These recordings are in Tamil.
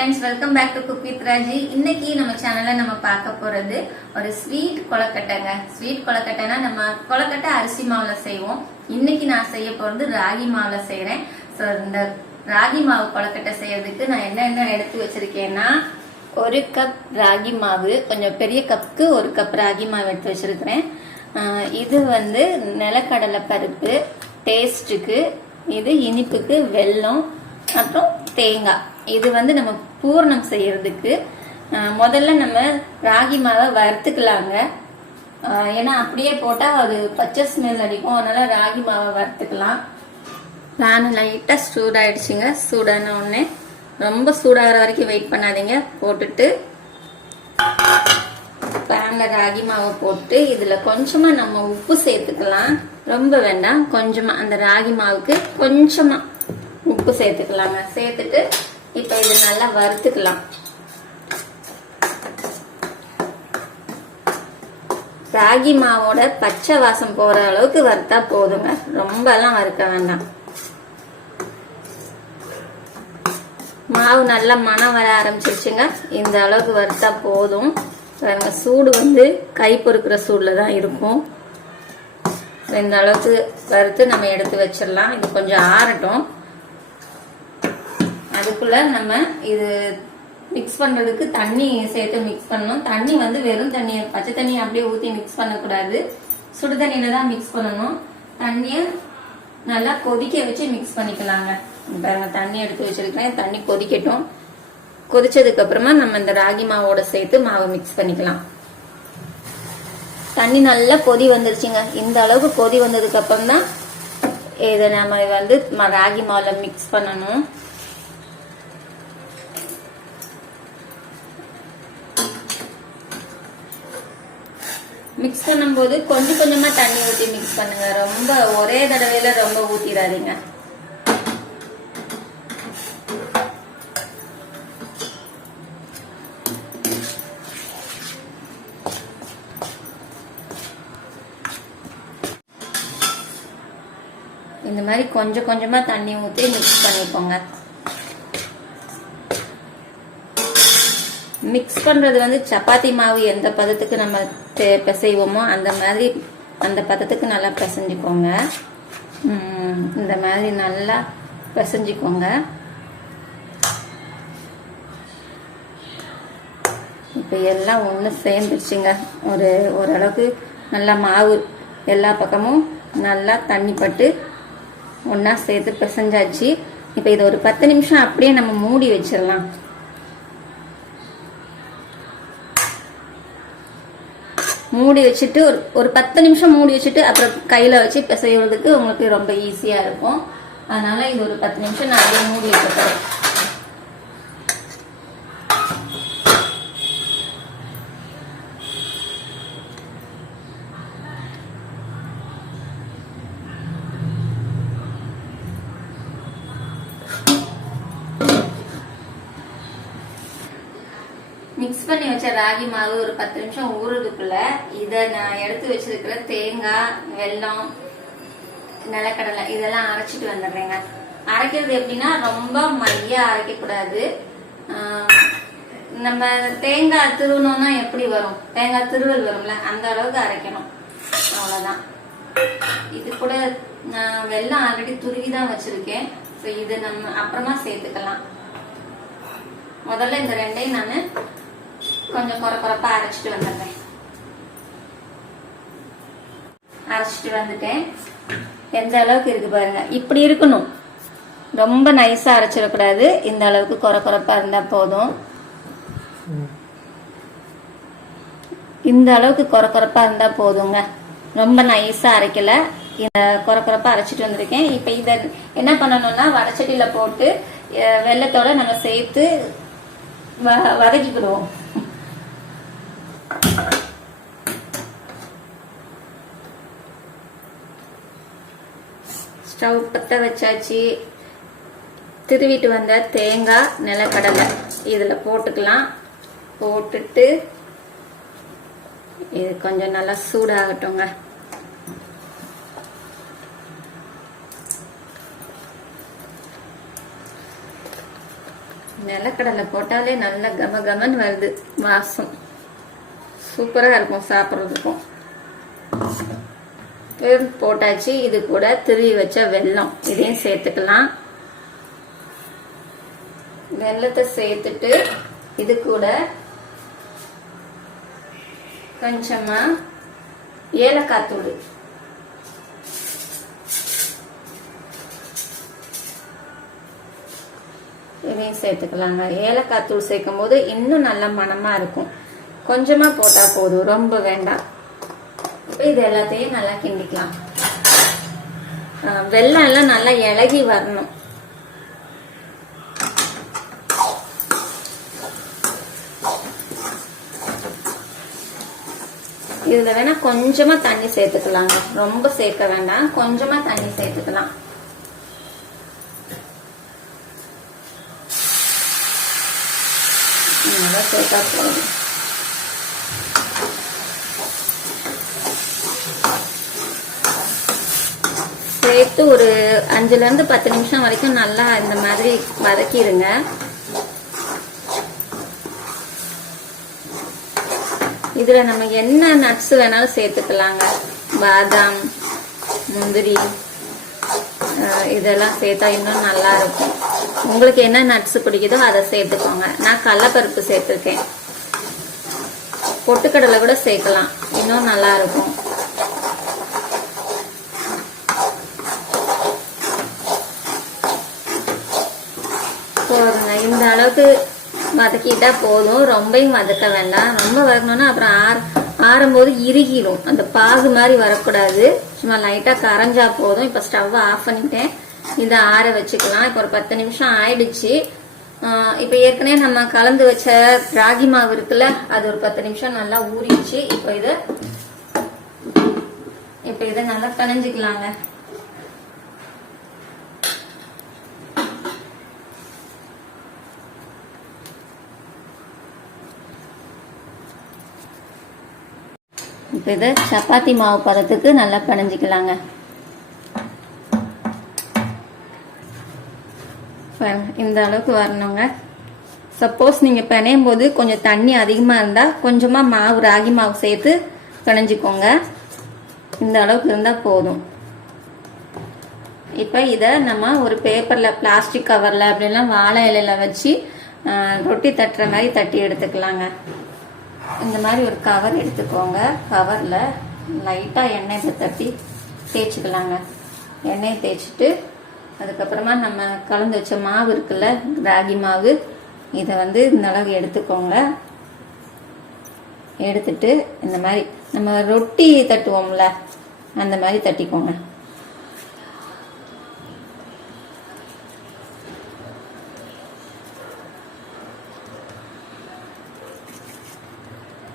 Friends welcome back to cook with Raji இன்னைக்கு நம்ம சேனல்ல நம்ம பார்க்க போறது ஒரு ஸ்வீட் கொலக்கட்டைங்க ஸ்வீட் கொலக்கட்டைனா நம்ம கொலக்கட்டை அரிசி மாவுல செய்வோம். இன்னைக்கு நான் செய்ய போறது ராகி மாவுல செய்யறேன் ஸோ இந்த ராகி மாவு கொலக்கட்டை செய்யறதுக்கு நான் என்னென்ன எடுத்து வச்சிருக்கேன்னா ஒரு கப் ராகி மாவு கொஞ்சம் பெரிய கப்புக்கு ஒரு கப் ராகி மாவு எடுத்து வச்சிருக்கிறேன். இது வந்து நிலக்கடலை பருப்பு டேஸ்ட்டுக்கு இது இனிப்புக்கு வெல்லம் அப்புறம் தேங்காய். இது வந்து நம்ம பூரணம் செய்யறதுக்கு முதல்ல நம்ம ராகி மாவை வறுத்துக்கலாங்க. ஏன்னா அப்படியே போட்டால் அது பச்சை ஸ்மெல் அடிக்கும். அதனால ராகி மாவை வறுத்துக்கலாம். பேன் லைட்டாக சூடாயிடுச்சுங்க. சூடான உடனே ரொம்ப சூடாகிற வரைக்கும் வெயிட் பண்ணாதீங்க. போட்டுட்டு பேனில் ராகி மாவை போட்டு இதில் கொஞ்சமாக நம்ம உப்பு சேர்த்துக்கலாம். ரொம்ப வேண்டாம். கொஞ்சமாக அந்த ராகி மாவுக்கு கொஞ்சமாக உப்பு சேர்த்துக்கலாங்க. சேர்த்துட்டு இப்போ இது நல்லா வறுத்துக்கலாம். ராகி மாவோட பச்சை வாசம் போற அளவுக்கு வறுத்தா போதுங்க. ரொம்ப எல்லாம் வறுக்க வேண்டாம். மாவு நல்லா மனம் வர ஆரம்பிச்சிருச்சுங்க. இந்த அளவுக்கு வறுத்தா போதும். பாருங்க சூடு வந்து கை பொறுக்கிற சூடில் தான் இருக்கும். இந்த அளவுக்கு வறுத்து நம்ம எடுத்து வச்சிடலாம் இது கொஞ்சம் ஆறட்டும். அதுக்குள்ள நம்ம இது மிக்ஸ் பண்றதுக்கு தண்ணி சேர்த்து மிக்ஸ் பண்ணணும். தண்ணி வந்து வெறும் தண்ணியை பச்சை தண்ணியை அப்படியே ஊற்றி மிக்ஸ் பண்ணக்கூடாது. சுடு தண்ணியில தான் மிக்ஸ் பண்ணணும். தண்ணியை நல்லா கொதிக்க வச்சு மிக்ஸ் பண்ணிக்கலாங்க. பாருங்க தண்ணி எடுத்து வச்சிருக்கேன் தண்ணி கொதிக்கட்டும். கொதிச்சதுக்கு அப்புறமா நம்ம இந்த ராகி மாவோட சேர்த்து மாவை மிக்ஸ் பண்ணிக்கலாம். தண்ணி நல்லா கொதி வந்துருச்சுங்க. இந்த அளவுக்கு கொதி வந்ததுக்கு அப்புறம் தான் இதை நம்ம வந்து ராகி மாவில் மிக்ஸ் பண்ணணும். மிக்ஸ் பண்ணும்போது கொஞ்சம் கொஞ்சமா தண்ணி ஊற்றி மிக்ஸ் பண்ணுங்க. ரொம்ப ஒரே தடவையில ரொம்ப ஊத்திடாதீங்க. இந்த மாதிரி கொஞ்சம் கொஞ்சமா தண்ணி ஊற்றி மிக்ஸ் பண்ணிக்கோங்க. மிக்ஸ் பண்றது வந்து சப்பாத்தி மாவு எந்த பதத்துக்கு நம்ம பிசைவோமோ அந்த மாதிரி அந்த பதத்துக்கு நல்லா பிசைஞ்சிக்கோங்க. இந்த மாதிரி நல்லா பிசைஞ்சிக்கோங்க. இப்போ எல்லாம் ஒன்று சேர்ந்துருச்சுங்க. ஒரு ஓரளவுக்கு நல்லா மாவு எல்லா பக்கமும் நல்லா தண்ணி பட்டு ஒன்றா சேர்த்து பிசைஞ்சாச்சு. இப்போ இதை ஒரு பத்து நிமிஷம் அப்படியே நம்ம மூடி வச்சிடலாம். மூடி வச்சுட்டு ஒரு ஒரு பத்து நிமிஷம் மூடி வச்சுட்டு அப்புறம் கையில் வச்சு பிசைகிறதுக்கு உங்களுக்கு ரொம்ப ஈஸியாக இருக்கும். அதனால இது ஒரு பத்து நிமிஷம் நான் அப்படியே மூடி வைக்க போகிறேன் மிக்ஸ் பண்ணி வச்ச ராகி மாவு ஒரு பத்து நிமிஷம் ஊறுறதுக்குள்ள இதை நான் எடுத்து வச்சிருக்கிற தேங்காய் வெல்லம் நிலக்கடலை இதெல்லாம் அரைச்சிட்டு வந்துடுறேங்க. அரைக்கிறது எப்படின்னா ரொம்ப மையா அரைக்கக்கூடாது. ஆஹ் நம்ம தேங்காய் திருவணும்னா எப்படி வரும்? தேங்காய் திருவல் வரும்ல அந்த அளவுக்கு அரைக்கணும். அவ்வளோதான் இது கூட நான் வெல்லம் ஆல்ரெடி துருவி தான் வச்சிருக்கேன். ஸோ இது நம்ம அப்புறமா சேர்த்துக்கலாம். முதல்ல இந்த ரெண்டையும் நான் கொஞ்சம் குறை குறைப்பா அரைச்சிட்டு வந்துடுறேன். அரைச்சிட்டு வந்துட்டேன். எந்த அளவுக்கு இருக்கு பாருங்க. இப்படி இருக்கணும். ரொம்ப நைஸா அரைச்சிடக்கூடாது. இந்த அளவுக்கு குறை குறைப்பா இருந்தா போதும். இந்த அளவுக்கு குறை குறைப்பா இருந்தா போதுங்க. ரொம்ப நைஸா அரைக்கல. இந்த குறை குறைப்பா அரைச்சிட்டு வந்திருக்கேன். இப்போ இதை என்ன பண்ணணும்னா வடச்சட்டியில போட்டு அஹ், நம்ம சேர்த்து வ- வதக்கிக்கிடுவோம். ஸ்டவ் பற்ற வச்சாச்சு. திருவிட்டு வந்த தேங்காய் நிலக்கடலை இதில் போட்டுக்கலாம். போட்டுட்டு இது கொஞ்சம் நல்லா சூடாகட்டுங்க. நிலக்கடலை போட்டாலே நல்ல கம கமன்னு வருது வாசம். சூப்பராக இருக்கும் சாப்பிட்றதுக்கும். போட்டாச்சு இது கூட திருவி வச்ச வெல்லம். இதையும் சேர்த்துக்கலாம். வெள்ளத்தை சேர்த்துட்டு இது கூட கொஞ்சமா ஏலக்காய் தூள். இதையும் சேர்த்துக்கலாங்க. ஏலக்காய் தூள் சேர்க்கும் போது இன்னும் நல்ல மணமா இருக்கும். கொஞ்சமா போட்டால் போதும். ரொம்ப வேண்டாம். இப்போ இது எல்லாத்தையும் நல்லா கிண்டிக்கலாம். வெள்ளம் எல்லாம் நல்லா இலகி வரணும். இதுல வேணா கொஞ்சமா தண்ணி சேர்த்துக்கலாங்க. ரொம்ப சேர்க்க வேண்டாம். கொஞ்சமா தண்ணி சேர்த்துக்கலாம். நல்லா சேர்த்தா போதும். சேர்த்து ஒரு அஞ்சுலேருந்து பத்து நிமிஷம் வரைக்கும் நல்லா இந்த மாதிரி வதக்கிடுங்க இதில் நம்ம என்ன நட்ஸ் வேணாலும் சேர்த்துக்கலாங்க. பாதாம் முந்திரி இதெல்லாம் சேர்த்தா இன்னும் நல்லா இருக்கும். உங்களுக்கு என்ன நட்ஸ் பிடிக்குதோ அதை சேர்த்துக்கோங்க. நான் கடலப்பருப்பு சேர்த்துருக்கேன். பொட்டுக்கடலை கூட சேர்க்கலாம். இன்னும் நல்லா இருக்கும் போதுங்க இந்த அளவுக்கு வதக்கிட்டா போதும். ரொம்பையும் வதக்க வேண்டாம். ரொம்ப வதக்கணும்னா அப்புறம் ஆற ஆறும்போது இறுகிடும் அந்த பாகு மாதிரி வரக்கூடாது. சும்மா லைட்டா கரைஞ்சா போதும். இப்ப ஸ்டவ் ஆஃப் பண்ணிட்டேன். இதை ஆற வச்சுக்கலாம். இப்போ ஒரு பத்து நிமிஷம் ஆயிடுச்சு. இப்போ இப்ப ஏற்கனவே நம்ம கலந்து வச்ச ராகி மாவு இருக்குல்ல அது ஒரு பத்து நிமிஷம் நல்லா ஊறிடுச்சு. இப்போ இதை இப்போ இதை நல்லா கலைஞ்சிக்கலாங்க இப்போ இதை சப்பாத்தி மாவு பதத்துக்கு நல்லா பிணைஞ்சிக்கலாங்க. இந்த அளவுக்கு வரணுங்க. சப்போஸ் நீங்கள் பிணையும் போது கொஞ்சம் தண்ணி அதிகமாக இருந்தால் கொஞ்சமாக மாவு ராகி மாவு சேர்த்து பிணைஞ்சிக்கோங்க. இந்த அளவுக்கு இருந்தால் போதும். இப்போ இதை நம்ம ஒரு பேப்பரில் பிளாஸ்டிக் கவரில் அப்படிலாம் வாழை இலையில வச்சு ரொட்டி தட்டுற மாதிரி தட்டி எடுத்துக்கலாங்க. இந்த மாதிரி ஒரு கவர் எடுத்துக்கோங்க. கவரில் லைட்டாக எண்ணெய் தட்டி தேய்ச்சிக்கலாங்க. எண்ணெய் தேய்ச்சிட்டு அதுக்கப்புறமா நம்ம கலந்து வச்ச மாவு இருக்குல்ல ராகி மாவு இதை வந்து இந்த அளவு எடுத்துக்கோங்க. எடுத்துட்டு இந்த மாதிரி நம்ம ரொட்டி தட்டுவோம்ல அந்த மாதிரி தட்டிக்கோங்க.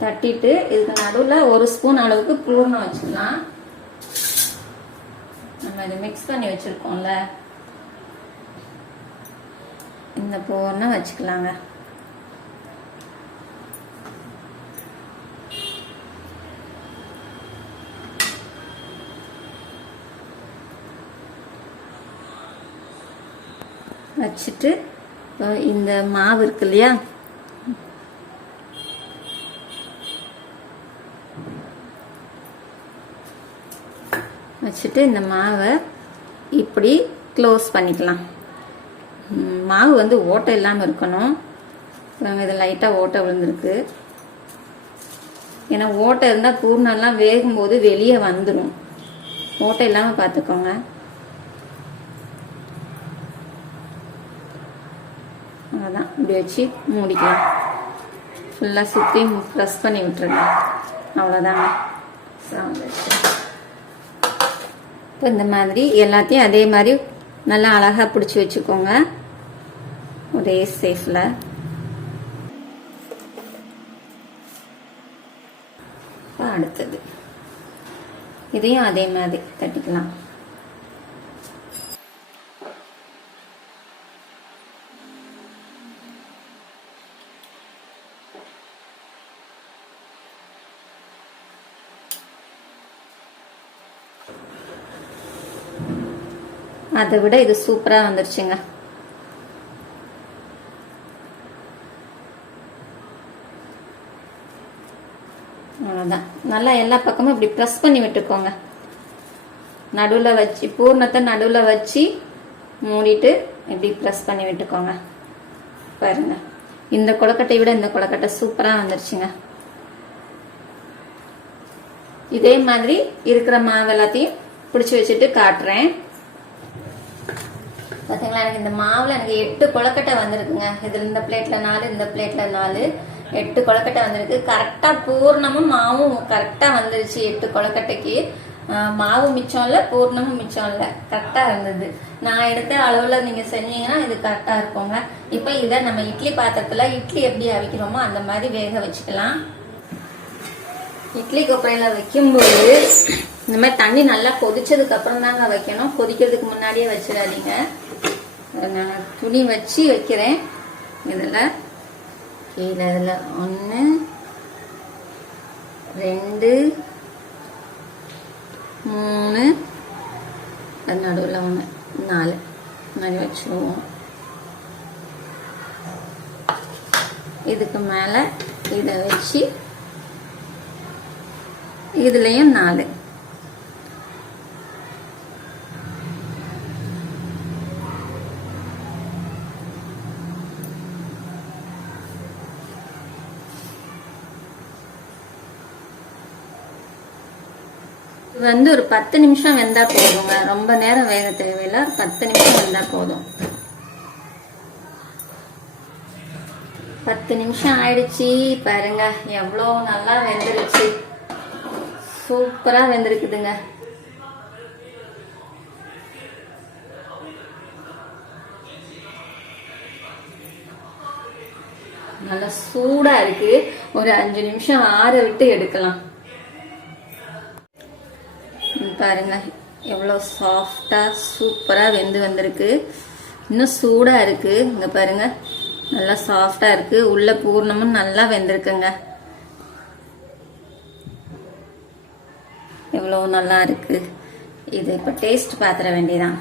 தட்டிட்டு இதுக்கு நடுவில் ஒரு ஸ்பூன் அளவுக்கு பூர்ணம் வச்சுக்கலாம். நம்ம இதை மிக்ஸ் பண்ணி வச்சிருக்கோம்ல. இந்த பூர்ணம் வச்சுக்கலாங்க. வச்சுட்டு இப்போ இந்த மாவு இருக்கு இல்லையா? வச்சுட்டு இந்த மாவை இப்படி க்ளோஸ் பண்ணிக்கலாம். மாவு வந்து ஓட்டை இல்லாமல் இருக்கணும். பாருங்க, இது லைட்டாக ஓட்டை விழுந்திருக்கு. ஏன்னா ஓட்டை இருந்தால் பூர்ணம்லாம் வேகும்போது வெளியே வந்துடும் ஓட்டை இல்லாமல் பார்த்துக்கோங்க. அவ்வளோதான் இப்படி வச்சு மூடிக்கலாம். ஃபுல்லாக சுற்றி ப்ரெஸ் பண்ணி விட்டுருங்க. அவ்வளோதாங்க இப்போ இந்த மாதிரி எல்லாத்தையும் அதே மாதிரி நல்லா அழகாக பிடிச்சி வச்சுக்கோங்க. ஒரே சேஃபில் அடுத்தது. இதையும் அதே மாதிரி தட்டிக்கலாம். அதை விட இது சூப்பராக வந்துருச்சுங்க. அவ்வளோதான் நல்லா எல்லா பக்கமும் இப்படி ப்ரெஸ் பண்ணி விட்டுக்கோங்க. நடுவில் வச்சு பூர்ணத்தை நடுவில் வச்சு மூடிட்டு இப்படி ப்ரெஸ் பண்ணி விட்டுக்கோங்க. பாருங்க. இந்த கொலக்கட்டை விட இந்த கொலக்கட்டை சூப்பராக வந்துருச்சுங்க. இதே மாதிரி இருக்கிற மாவு எல்லாத்தையும் பிடிச்சி வச்சுட்டு காட்டுறேன். பார்த்தீங்களா எனக்கு இந்த மாவில் எனக்கு எட்டு கொழுக்கட்டை வந்திருக்குங்க. இதில் இந்த பிளேட்டில் நாலு இந்த பிளேட்டில் நாலு. எட்டு கொழுக்கட்டை வந்திருக்கு. கரெக்டாக பூர்ணமும் மாவும் கரெக்டாக வந்துருச்சு எட்டு கொழுக்கட்டைக்கு. மாவு மிச்சம் இல்லை பூர்ணமும் மிச்சம் இல்லை. கரெக்டாக இருந்தது. நான் எடுத்த அளவில் நீங்கள் செஞ்சீங்கன்னா இது கரெக்டாக இருக்குங்க. இப்போ இதை நம்ம இட்லி பாத்திரத்தில் இட்லி எப்படி அவிக்கிறோமோ அந்த மாதிரி வேக வச்சுக்கலாம். இட்லி கொப்பரையில வைக்கும்போது இந்த மாதிரி தண்ணி நல்லா கொதிச்சதுக்கு அப்புறம் தாங்க வைக்கணும். கொதிக்கிறதுக்கு முன்னாடியே வச்சிடாதீங்க. நான் துணி வச்சு வைக்கிறேன். இதில் கீழே இதில் ஒன்று ரெண்டு மூணு அது நடுவில் ஒன்று நாலு. மாதிரி வச்சுருவோம். இதுக்கு மேலே இதை வச்சு இதுலேயும் நாலு இது வந்து ஒரு பத்து நிமிஷம் வெந்தா போதுங்க. ரொம்ப நேரம் வேக தேவையில்ல. பத்து நிமிஷம் வெந்தா போதும். பத்து நிமிஷம் ஆயிடுச்சு. பாருங்க எவ்வளோ நல்லா வெந்துருச்சு. சூப்பரா வெந்திருக்குதுங்க. நல்லா சூடா இருக்கு. ஒரு அஞ்சு நிமிஷம் ஆற விட்டு எடுக்கலாம். பாருங்க. எவ்வளோ சாஃப்டாக சூப்பராக வெந்து வந்திருக்கு. இன்னும் சூடாக இருக்குது இங்கே பாருங்க. நல்லா சாஃப்டாக இருக்குது உள்ள பூர்ணமும் நல்லா வெந்திருக்குங்க. எவ்வளோ நல்லா இருக்குது இது இப்போ டேஸ்ட் பார்த்துட வேண்டியதான்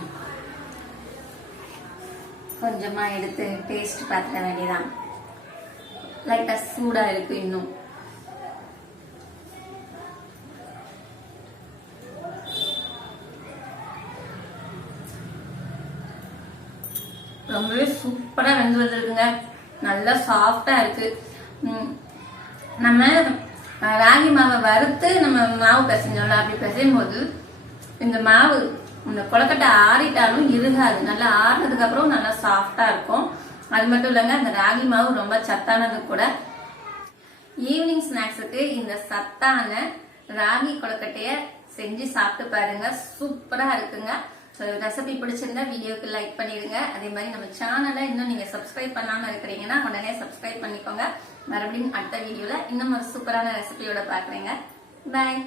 கொஞ்சமாக எடுத்து டேஸ்ட் பார்த்துட வேண்டியதான் லைட்டாக சூடாக இருக்குது இன்னும் ரொம்பவே சூப்பரா வெந்து வந்திருக்குங்க. நல்லா சாஃப்டா இருக்கு. நம்ம ராகி மாவை வறுத்து நம்ம மாவு பிசைஞ்சோம்ல அப்படி பிசையும் போது இந்த மாவு இந்த கொழுக்கட்டை ஆறிட்டாலும் இருகாது. நல்லா ஆறுனதுக்கு அப்புறம் நல்லா சாஃப்டா இருக்கும். அது மட்டும் இல்லைங்க அந்த ராகி மாவு ரொம்ப சத்தானது கூட. ஈவினிங் ஸ்நாக்ஸுக்கு இந்த சத்தான ராகி கொழுக்கட்டைய செஞ்சு சாப்பிட்டு பாருங்க. சூப்பரா இருக்குங்க. ஸோ ரெசிபி பிடிச்சிருந்தா வீடியோக்கு லைக் பண்ணிடுங்க. அதே மாதிரி நம்ம சேனலை இன்னும் நீங்கள் சப்ஸ்கிரைப் பண்ணாமல் இருக்கிறீங்கன்னா உடனே சப்ஸ்கிரைப் பண்ணிக்கோங்க. மறுபடியும் அடுத்த வீடியோவில் இன்னும் ஒரு சூப்பரான ரெசிபியோட பார்க்குறேங்க. பாய்